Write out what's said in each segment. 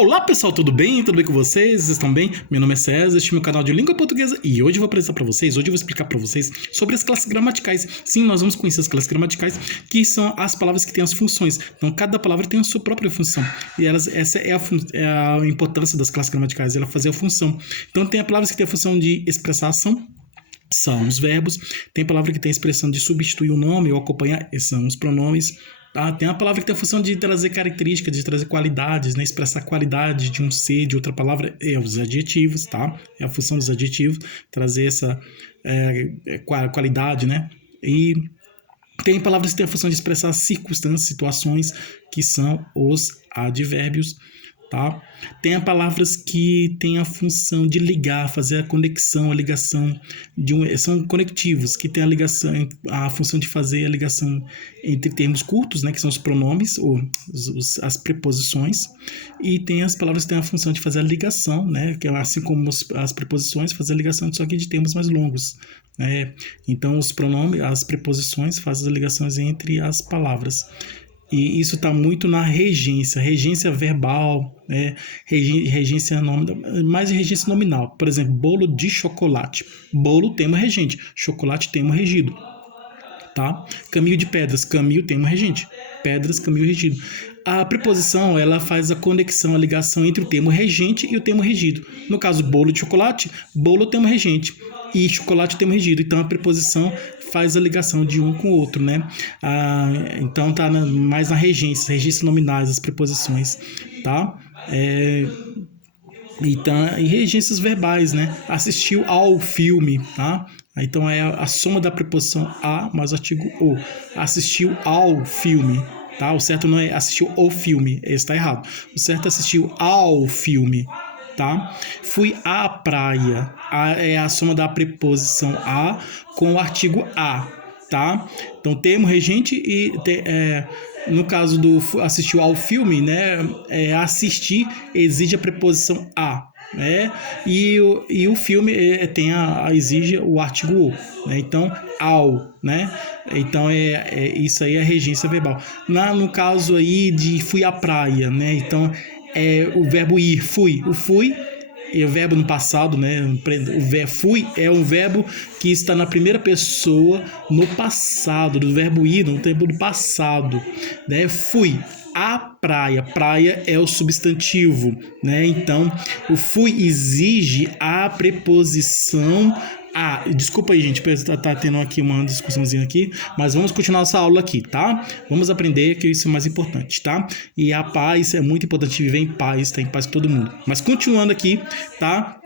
Olá pessoal, tudo bem? Tudo bem com vocês? Vocês estão bem? Meu nome é César, este é meu canal de língua portuguesa e hoje eu vou apresentar para vocês, hoje eu vou explicar para vocês sobre as classes gramaticais. Sim, nós vamos conhecer as classes gramaticais, que são as palavras que têm as funções. Então, cada palavra tem a sua própria função e essa é a importância das classes gramaticais, ela fazer a função. Então, tem palavras que têm a função de expressar ação, são os verbos. Tem palavra que tem a expressão de substituir o nome ou acompanhar, são os pronomes. Tem a palavra que tem a função de trazer características, de trazer qualidades, né? Expressar qualidade de um ser, de outra palavra, os adjetivos, tá? É a função dos adjetivos, trazer essa qualidade, né? E tem palavras que têm a função de expressar circunstâncias, situações, que são os advérbios, tá? Tem palavras que têm a função de ligar, fazer a conexão, a ligação são conectivos, que tem a função de fazer a ligação entre termos curtos, né, que são os pronomes ou as preposições, e tem as palavras que têm a função de fazer a ligação, né, que é assim como as preposições, fazer a ligação só que de termos mais longos, né? Então os pronomes, as preposições fazem as ligações entre as palavras. E isso está muito na regência verbal, né? Regência mais regência nominal. Por exemplo, bolo de chocolate. Bolo tem uma regente, chocolate tem uma regido. Tá? Caminho de pedras, caminho tem uma regente. Pedras, caminho regido. A preposição, ela faz a conexão, a ligação entre o termo regente e o termo regido. No caso, bolo de chocolate, bolo tem uma regente e chocolate tem um regido. Então, a preposição faz a ligação de um com o outro, né? Então, tá mais na regência nominais, as preposições, tá? Então, e regências verbais, né? Assistiu ao filme, tá? Então, é a soma da preposição a mais o artigo o. Assistiu ao filme, tá? O certo não é assistiu o filme, esse tá errado. O certo é assistiu ao filme, tá? Fui à praia, é a soma da preposição a com o artigo a, tá? Então, termo regente e no caso do assistiu ao filme, né? Assistir exige a preposição a, né? E o filme exige o artigo o, né? Então, ao, né? Então, isso aí é a regência verbal. No caso aí de fui à praia, né? Então, o verbo ir, fui. O fui é o verbo no passado, né? O fui é um verbo que está na primeira pessoa no passado, do verbo ir no tempo do passado, né? Fui à praia. Praia é o substantivo, né? Então, o fui exige a preposição a. Desculpa aí, gente, tá tendo aqui uma discussãozinha aqui, mas vamos continuar essa aula aqui, tá? Vamos aprender que isso é mais importante, tá? E a paz é muito importante, viver em paz, tá em paz com todo mundo. Mas continuando aqui, tá?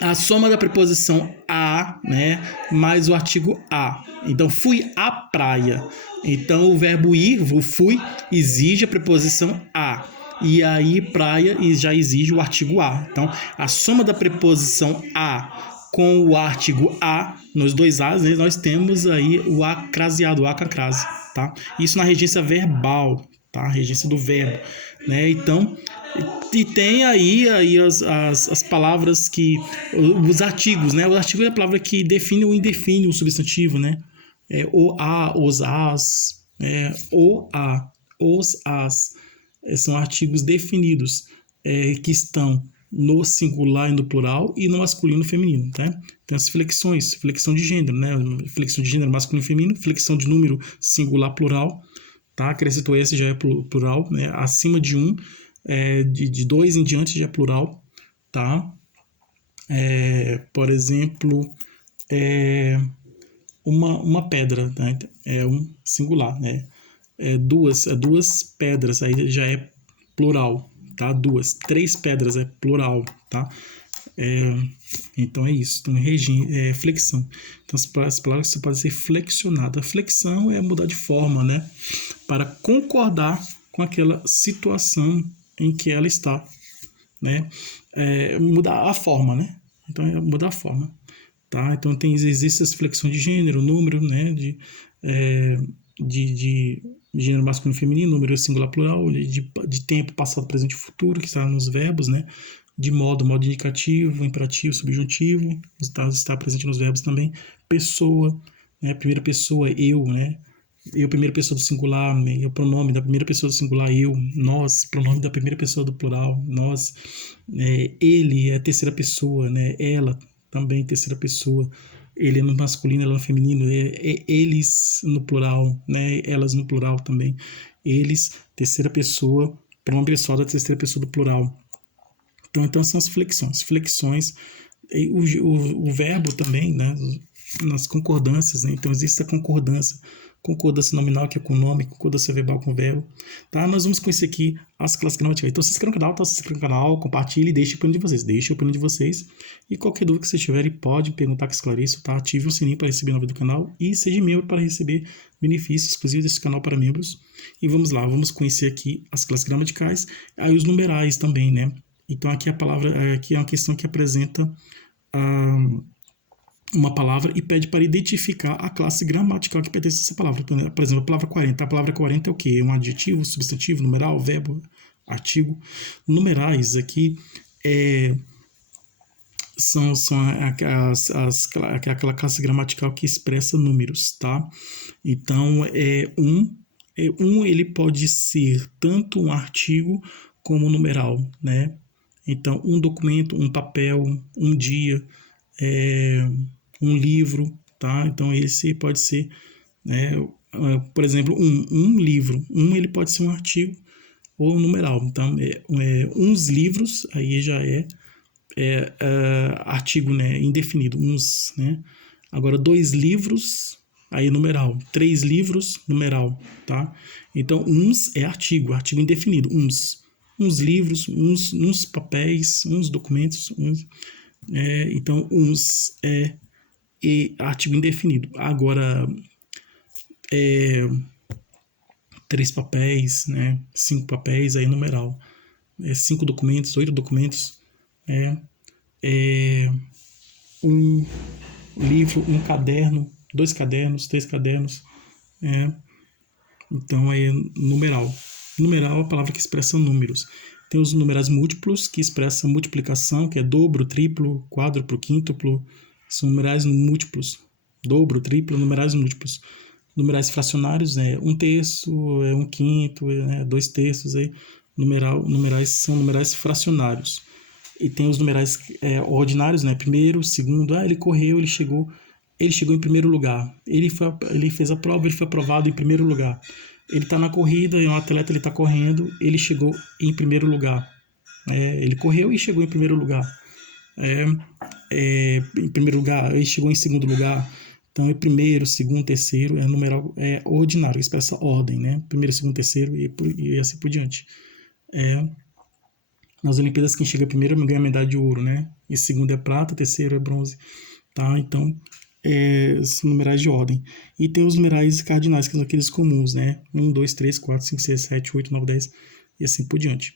A soma da preposição a, né, mais o artigo a. Então, fui à praia. Então, o verbo ir, o fui, exige a preposição a. E aí, praia já exige o artigo a. Então, a soma da preposição a com o artigo a, nos dois a's, né, nós temos aí o a craseado, o a com a crase, tá? Isso na regência verbal, tá? A regência do verbo, né? Então, e tem aí as palavras que os artigos, né? O artigo é a palavra que define ou indefine o substantivo, né? O a, os as, o a, os as, são artigos definidos que estão no singular e no plural e no masculino e no feminino, tá? Tem as flexões, flexão de gênero, né? Flexão de gênero masculino e feminino, flexão de número singular plural, tá? Acrescentou esse já é plural, né? Acima de um, de dois em diante já é plural, tá? Por exemplo, uma pedra, né? É um singular, né? Duas pedras, aí já é plural, tá? Três pedras é plural, tá? Então é isso. Então, flexão. Então as palavras podem ser flexionadas. A flexão é mudar de forma, né? Para concordar com aquela situação em que ela está, né? Mudar a forma, né? Então é mudar a forma, tá? Então existe as flexões de gênero, número, né? De gênero masculino e feminino, número singular plural, de tempo, passado, presente e futuro, que está nos verbos, né? De modo indicativo, imperativo, subjuntivo, está presente nos verbos também. Pessoa, né? Primeira pessoa, eu, né? Eu, primeira pessoa do singular, né? O pronome da primeira pessoa do singular, eu, nós, pronome da primeira pessoa do plural, nós, ele é terceira pessoa, né? Ela também terceira pessoa, ele é no masculino, ela no feminino, eles no plural, né? Elas no plural também, eles, terceira pessoa, pronome pessoal da terceira pessoa do plural. Então são as flexões. Flexões, o verbo também, né? Nas concordâncias, né? Então existe a concordância nominal, que é com o nome, concordância verbal com o verbo, tá? Nós vamos conhecer aqui as classes gramaticais. Então se inscreva no canal, tá? Se inscreva no canal, compartilhe e deixe a opinião de vocês, e qualquer dúvida que vocês tiverem, pode perguntar que esclareço, tá? Ative o sininho para receber novidade do canal e seja membro para receber benefícios exclusivos desse canal para membros. E vamos lá, vamos conhecer aqui as classes gramaticais, aí os numerais também, né? Então aqui a palavra, aqui é uma questão que apresenta uma palavra e pede para identificar a classe gramatical que pertence a essa palavra. Por exemplo, a palavra 40. A palavra 40 é o quê? É um adjetivo, substantivo, numeral, verbo, artigo. Numerais aqui são aquela classe gramatical que expressa números, tá? Então, ele pode ser tanto um artigo como um numeral, né? Então, um documento, um papel, um dia, um livro, tá? Então, esse pode ser, né? Por exemplo, um livro. Ele pode ser um artigo ou um numeral. Então, uns livros, aí já artigo, né? Indefinido. Uns, né? Agora, 2 livros, aí numeral. 3 livros, numeral, tá? Então, uns é artigo indefinido. Uns livros, uns papéis, uns documentos, então uns é artigo indefinido. Agora 3 papéis, né? 5 papéis, aí numeral. 5 documentos, 8 documentos, um livro, um caderno, 2 cadernos, 3 cadernos, então é numeral. Numeral é a palavra que expressa números. Tem os numerais múltiplos, que expressam multiplicação, que é dobro, triplo, quádruplo, quíntuplo. São numerais múltiplos. Dobro, triplo, numerais múltiplos. Numerais fracionários, um terço, um quinto, 2 terços. Numerais são numerais fracionários. E tem os numerais ordinários, né? Primeiro, segundo. Ele correu, ele chegou em primeiro lugar. Ele fez a prova, ele foi aprovado em primeiro lugar. Ele está na corrida, é um atleta, ele está correndo, ele chegou em primeiro lugar. Ele correu e chegou em primeiro lugar. Em primeiro lugar, ele chegou em segundo lugar. Então, é primeiro, segundo, terceiro, numeral ordinário, expressa ordem, né? Primeiro, segundo, terceiro e assim por diante. Nas Olimpíadas, quem chega primeiro ganha medalha de ouro, né? Em segundo é prata, terceiro é bronze, tá? Então, são numerais de ordem. E tem os numerais cardinais, que são aqueles comuns, né? 1, 2, 3, 4, 5, 6, 7, 8, 9, 10 e assim por diante.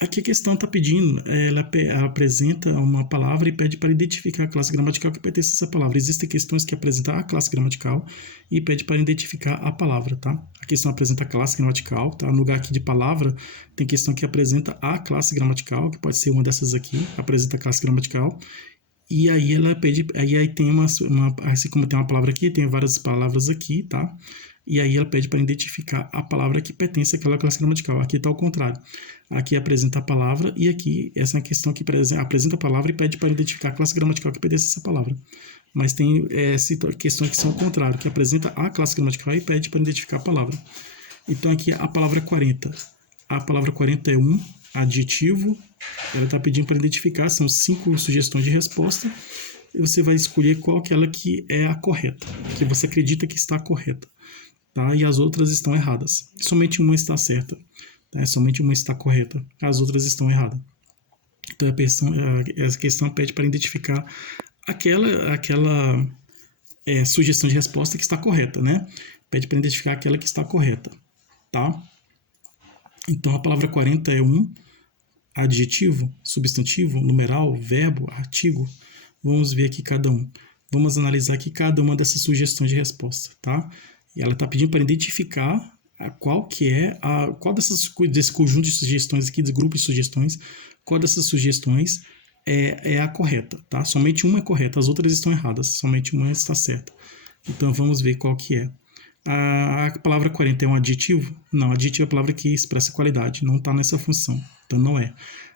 Aqui a questão está pedindo, ela apresenta uma palavra e pede para identificar a classe gramatical que pertence a essa palavra. Existem questões que apresentam a classe gramatical e pede para identificar a palavra, tá? A questão apresenta a classe gramatical, tá? No lugar aqui de palavra, tem questão que apresenta a classe gramatical, que pode ser uma dessas aqui, apresenta a classe gramatical. E aí ela pede, aí tem assim como tem uma palavra aqui, tem várias palavras aqui, tá? E aí ela pede para identificar a palavra que pertence àquela classe gramatical. Aqui está ao contrário. Aqui apresenta a palavra e aqui essa é a questão que apresenta a palavra e pede para identificar a classe gramatical que pertence a essa palavra. Mas tem questões que são ao contrário, que apresenta a classe gramatical e pede para identificar a palavra. Então aqui a palavra 40. A palavra 40 é um adjetivo. Ela está pedindo para identificar, são 5 sugestões de resposta. E você vai escolher qual aquela que é a correta, que você acredita que está correta. Tá? E as outras estão erradas. Somente uma está certa. Tá? Somente uma está correta. As outras estão erradas. Então essa questão pede para identificar aquela sugestão de resposta que está correta, né? Pede para identificar aquela que está correta. Tá? Então a palavra 40 é um adjetivo, substantivo, numeral, verbo, artigo. Vamos ver aqui cada um. Vamos analisar aqui cada uma dessas sugestões de resposta, tá? E ela está pedindo para identificar qual desse conjunto de sugestões aqui, desse grupo de sugestões, qual dessas sugestões é a correta, tá? Somente uma é correta, as outras estão erradas, somente uma está certa. Então vamos ver qual que é. A palavra 40 é um adjetivo? Não, adjetivo é a palavra que expressa qualidade, não está nessa função, então não é.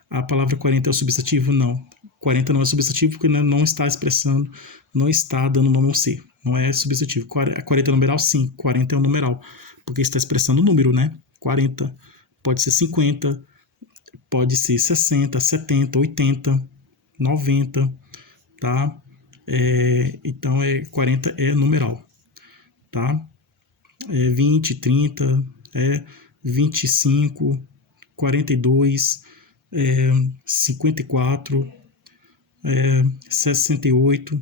A palavra 40 é o substantivo? Não. 40 não é substantivo porque não está expressando, não está dando nome ao ser, não é substantivo. 40 é numeral? Sim, 40 é um numeral, porque está expressando o número, né? 40, pode ser 50, pode ser 60, 70, 80, 90, tá? Então, 40 é numeral, tá? 20, 30, 25, 42, 54, 68,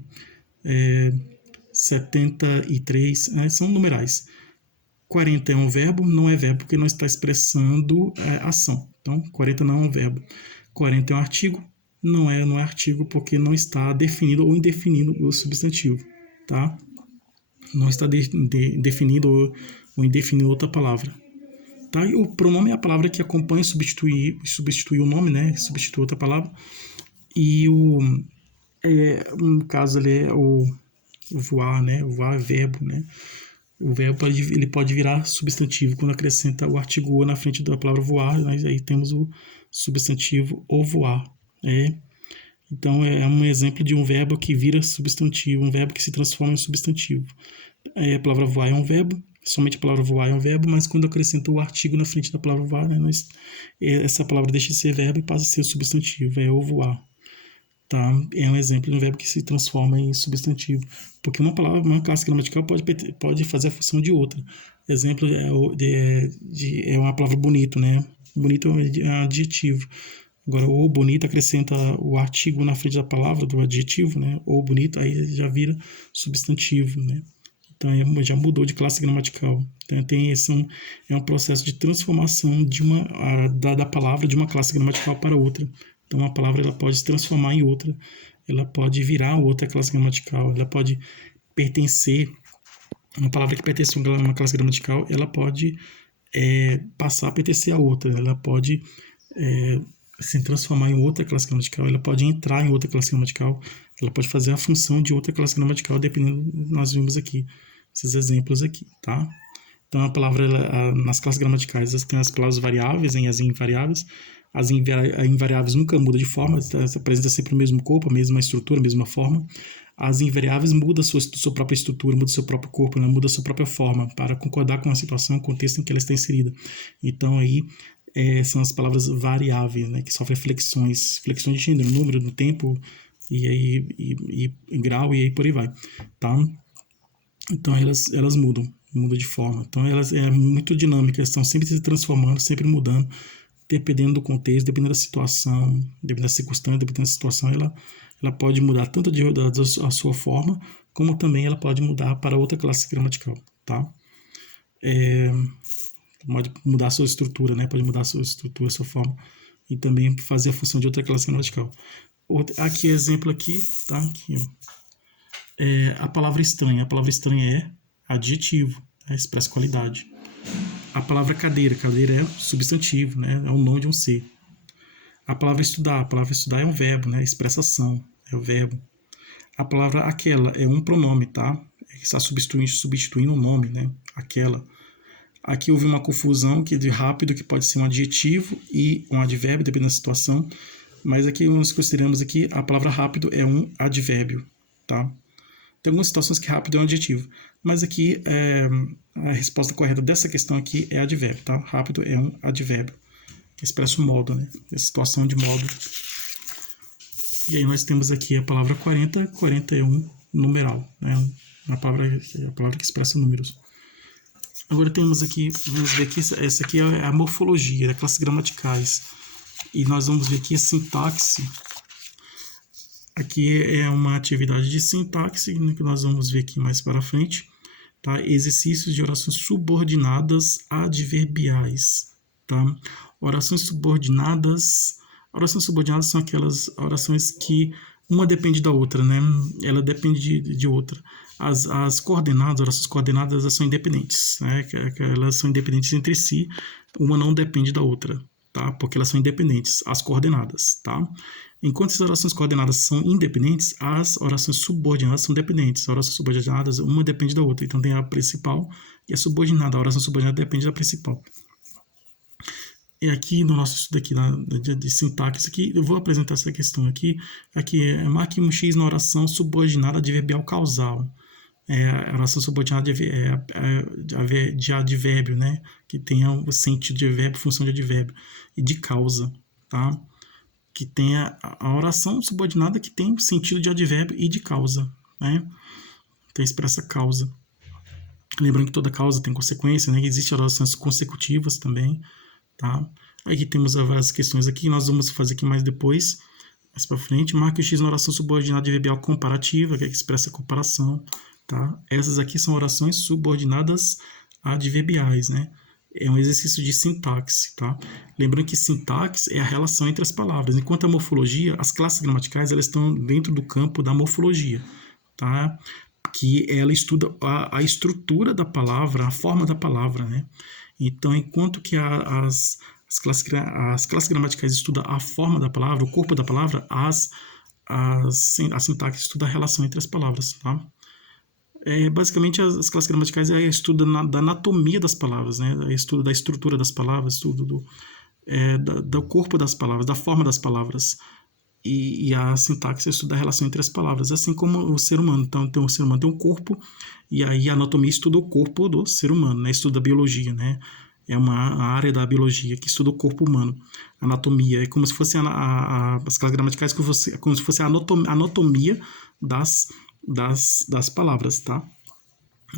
73, são numerais. 40 é um verbo, não é verbo porque não está expressando ação. Então, 40 não é um verbo. 40 é um artigo, não é artigo porque não está definido ou indefinido o substantivo, tá? Não está definido ou indefinido outra palavra. Tá? E o pronome é a palavra que acompanha e substitui o nome, né? Substitui outra palavra. E no caso ali é o voar, né? O voar é verbo, né? O verbo ele pode virar substantivo quando acrescenta o artigo o na frente da palavra voar, mas aí temos o substantivo o voar. Então é um exemplo de um verbo que vira substantivo, um verbo que se transforma em substantivo. A palavra voar é um verbo, somente a palavra voar é um verbo, mas quando acrescenta o artigo na frente da palavra voar, né, essa palavra deixa de ser verbo e passa a ser substantivo, é o voar. Tá? É um exemplo de um verbo que se transforma em substantivo, porque uma classe gramatical pode fazer a função de outra. Exemplo é uma palavra bonito, né? Bonito é um adjetivo. Agora, o bonito acrescenta o artigo na frente da palavra do adjetivo, né? Ou bonito, aí já vira substantivo, né? Então, já mudou de classe gramatical. Então, é um processo de transformação da palavra de uma classe gramatical para outra. Então, uma palavra ela pode se transformar em outra, ela pode virar outra classe gramatical, ela pode pertencer, uma palavra que pertence a uma classe gramatical, ela pode passar a pertencer a outra, ela pode se transformar em outra classe gramatical, ela pode entrar em outra classe gramatical, ela pode fazer a função de outra classe gramatical, dependendo, nós vimos aqui, esses exemplos aqui, tá? Então, a palavra, nas classes gramaticais, tem as palavras variáveis e as invariáveis. As invariáveis nunca mudam de forma, apresenta sempre o mesmo corpo, a mesma estrutura, a mesma forma. As invariáveis mudam a sua própria estrutura, mudam o seu próprio corpo, né? Muda a sua própria forma para concordar com a situação, o contexto em que ela está inserida. Então, aí são as palavras variáveis, né? Que sofrem flexões de gênero, número, no tempo, e grau, e aí por aí vai, tá? Então, elas mudam de forma. Então, elas muito dinâmicas, estão sempre se transformando, sempre mudando, dependendo do contexto, dependendo da situação, dependendo da circunstância, dependendo da situação, ela pode mudar tanto a sua forma, como também ela pode mudar para outra classe gramatical, tá? Pode mudar a sua estrutura, né? Pode mudar a sua estrutura, a sua forma, e também fazer a função de outra classe gramatical. Aqui, exemplo aqui, tá? Aqui, ó. A palavra estranha é adjetivo, né? Expressa qualidade. A palavra cadeira é substantivo, né? É o nome de um ser. A palavra estudar é um verbo, né? Expressa ação, é o verbo. A palavra aquela é um pronome, tá? Está substituindo o nome, né? Aquela. Aqui houve uma confusão que de rápido, que pode ser um adjetivo e um advérbio, dependendo da situação. Mas aqui nós consideramos aqui a palavra rápido é um advérbio, tá? Tem algumas situações que rápido é um adjetivo, mas aqui a resposta correta dessa questão aqui é advérbio, tá? Rápido é um advérbio, que expressa o modo, né? A situação de modo. E aí nós temos aqui a palavra 40 é um numeral, né? A palavra que expressa números. Agora temos aqui, vamos ver aqui, essa aqui é a morfologia, né? Classes gramaticais. E nós vamos ver aqui a sintaxe. Aqui é uma atividade de sintaxe, né, que nós vamos ver aqui mais para frente. Tá? Exercícios de orações subordinadas adverbiais. Tá? Orações subordinadas são aquelas orações que uma depende da outra, né? Ela depende de outra. As orações coordenadas, elas são independentes, né? Elas são independentes entre si, uma não depende da outra, tá? Porque elas são independentes, as coordenadas, tá? Enquanto as orações coordenadas são independentes, as orações subordinadas são dependentes. As orações subordinadas, uma depende da outra. Então, tem a principal e a subordinada. A oração subordinada depende da principal. E aqui no nosso estudo aqui de sintaxe, aqui, eu vou apresentar essa questão aqui. Aqui marque um X na oração subordinada adverbial causal. A oração subordinada de advérbio, né? Que tenha o sentido de verbo, função de advérbio e de causa, tá? Que tenha a oração subordinada que tem sentido de advérbio e de causa, né? Então expressa causa. Lembrando que toda causa tem consequência, né? Existem orações consecutivas também, tá? Aqui temos várias questões aqui, nós vamos fazer aqui mais depois, mais para frente. Marque o X na oração subordinada adverbial comparativa, que é que expressa comparação, tá? Essas aqui são orações subordinadas adverbiais, né? É um exercício de sintaxe, tá? Lembrando que sintaxe é a relação entre as palavras, enquanto a morfologia, as classes gramaticais, elas estão dentro do campo da morfologia, tá? Que ela estuda a estrutura da palavra, a forma da palavra, né? Então, enquanto que as classes gramaticais estudam a forma da palavra, o corpo da palavra, a sintaxe estuda a relação entre as palavras, tá? Basicamente, as classes gramaticais é estudo da anatomia das palavras, né? É estudo da estrutura das palavras, estudo do corpo das palavras, da forma das palavras. E a sintaxe estuda a relação entre as palavras, assim como o ser humano. Então, o ser humano tem um corpo, e aí a anatomia estuda o corpo do ser humano, né? Estuda a biologia, né? É uma área da biologia que estuda o corpo humano. Anatomia é como se fosse as classes gramaticais, como se fosse a anatomia das palavras, tá?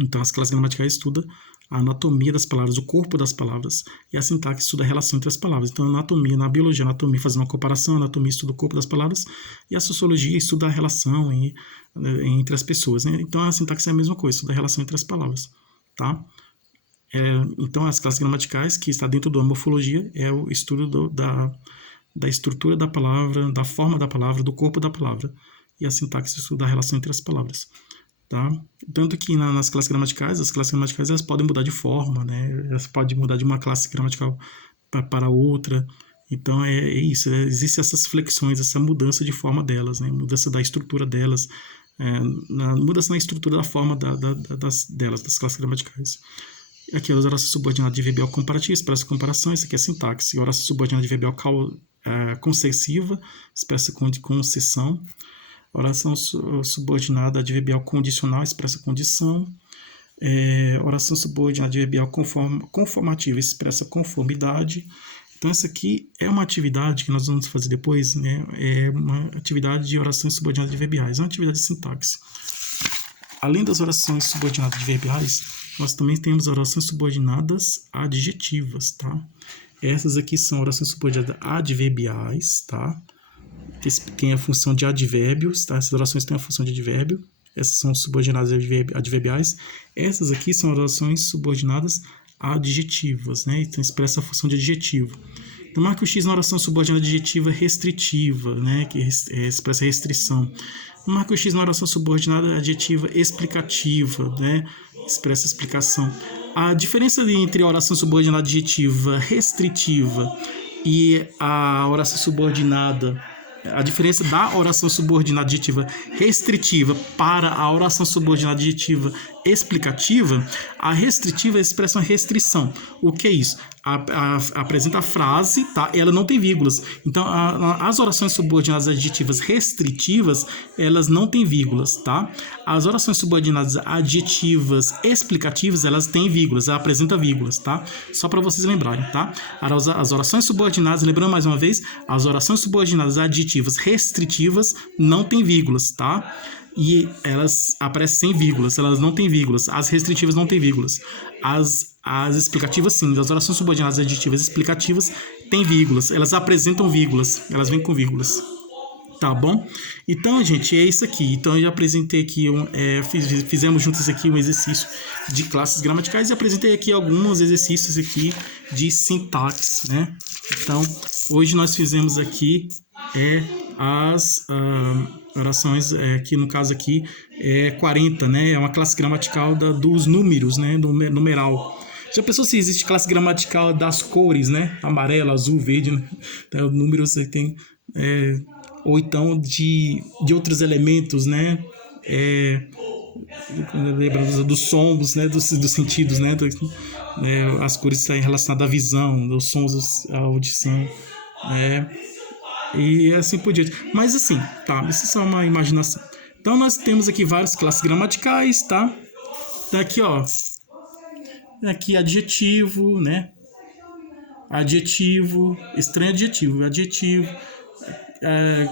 Então, as classes gramaticais estudam a anatomia das palavras, o corpo das palavras, e a sintaxe estuda a relação entre as palavras. Então, anatomia, na biologia, anatomia faz uma comparação, anatomia estuda o corpo das palavras, e a sociologia estuda a relação entre as pessoas, né? Então, a sintaxe é a mesma coisa, estuda a relação entre as palavras, tá? Então, as classes gramaticais, que está dentro da morfologia, é o estudo da estrutura da palavra, da forma da palavra, do corpo da palavra, e a sintaxe estuda a relação entre as palavras. Tá? Tanto que nas classes gramaticais, as classes gramaticais elas podem mudar de forma, né? Elas podem mudar de uma classe gramatical para outra. Então é isso, existem essas flexões, essa mudança de forma delas, né? Mudança da estrutura delas, mudança na estrutura da forma das classes gramaticais. Aqui a oração subordinada adverbial comparativa expressa comparação, isso aqui é sintaxe. A oração subordinada adverbial concessiva expressa concessão. Oração subordinada adverbial condicional expressa condição. Oração subordinada adverbial conformativa expressa conformidade. Então, essa aqui é uma atividade que nós vamos fazer depois, né? É uma atividade de orações subordinadas adverbiais, é uma atividade de sintaxe. Além das orações subordinadas adverbiais, nós também temos orações subordinadas adjetivas, tá? Essas aqui são orações subordinadas adverbiais, tá? Tem a função de advérbios, tá? Essas orações têm a função de advérbio. Essas são subordinadas adverbiais. Essas aqui são orações subordinadas adjetivas, né? Então expressa a função de adjetivo. Então marca o X na oração subordinada adjetiva restritiva, né? Que expressa restrição. Marca o X na oração subordinada adjetiva explicativa, né? Expressa explicação. A diferença entre a oração subordinada adjetiva restritiva e a oração subordinada, a diferença da oração subordinada adjetiva restritiva para a oração subordinada adjetiva explicativa, a restritiva expressa uma restrição. O que é isso? Apresenta a frase, tá? Ela não tem vírgulas. Então, as orações subordinadas adjetivas restritivas, elas não têm vírgulas, tá? As orações subordinadas adjetivas explicativas, elas têm vírgulas, ela apresenta vírgulas, tá? Só para vocês lembrarem, tá? As orações subordinadas, lembrando mais uma vez, as orações subordinadas adjetivas restritivas não têm vírgulas, tá? E elas aparecem sem vírgulas, elas não têm vírgulas. As restritivas não têm vírgulas. As explicativas, sim. As orações subordinadas adjetivas explicativas têm vírgulas. Elas apresentam vírgulas. Elas vêm com vírgulas. Tá bom? Então, gente, é isso aqui. Então, eu já apresentei aqui, fizemos juntos aqui um exercício de classes gramaticais e apresentei aqui alguns exercícios aqui de sintaxe, né? Então, hoje nós fizemos aqui as orações, que no caso aqui é 40, né? É uma classe gramatical dos números, né? Do numeral. Já pensou se existe classe gramatical das cores, né? Amarelo, azul, verde, né? Então, números você tem... ou então de outros elementos, né? lembrando dos sons, né, dos sentidos, né, as cores estão relacionadas à visão, os sons, à audição, né, e assim por diante. Mas assim, tá, isso é só uma imaginação. Então nós temos aqui várias classes gramaticais, tá? Daqui, ó, aqui adjetivo, né? Adjetivo, estranho adjetivo,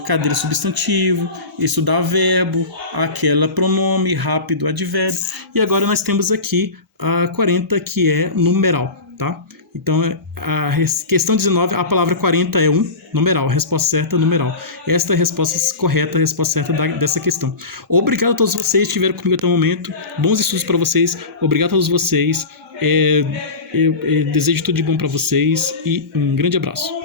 cadeira substantivo, isso dá verbo, aquela pronome, rápido advérbio. E agora nós temos aqui a 40, que é numeral, tá? Então, a questão 19, a palavra 40 é numeral, a resposta certa é numeral. Esta é a resposta correta, a resposta certa dessa questão. Obrigado a todos vocês que estiveram comigo até o momento. Bons estudos para vocês. Obrigado a todos vocês. Eu desejo tudo de bom para vocês e um grande abraço.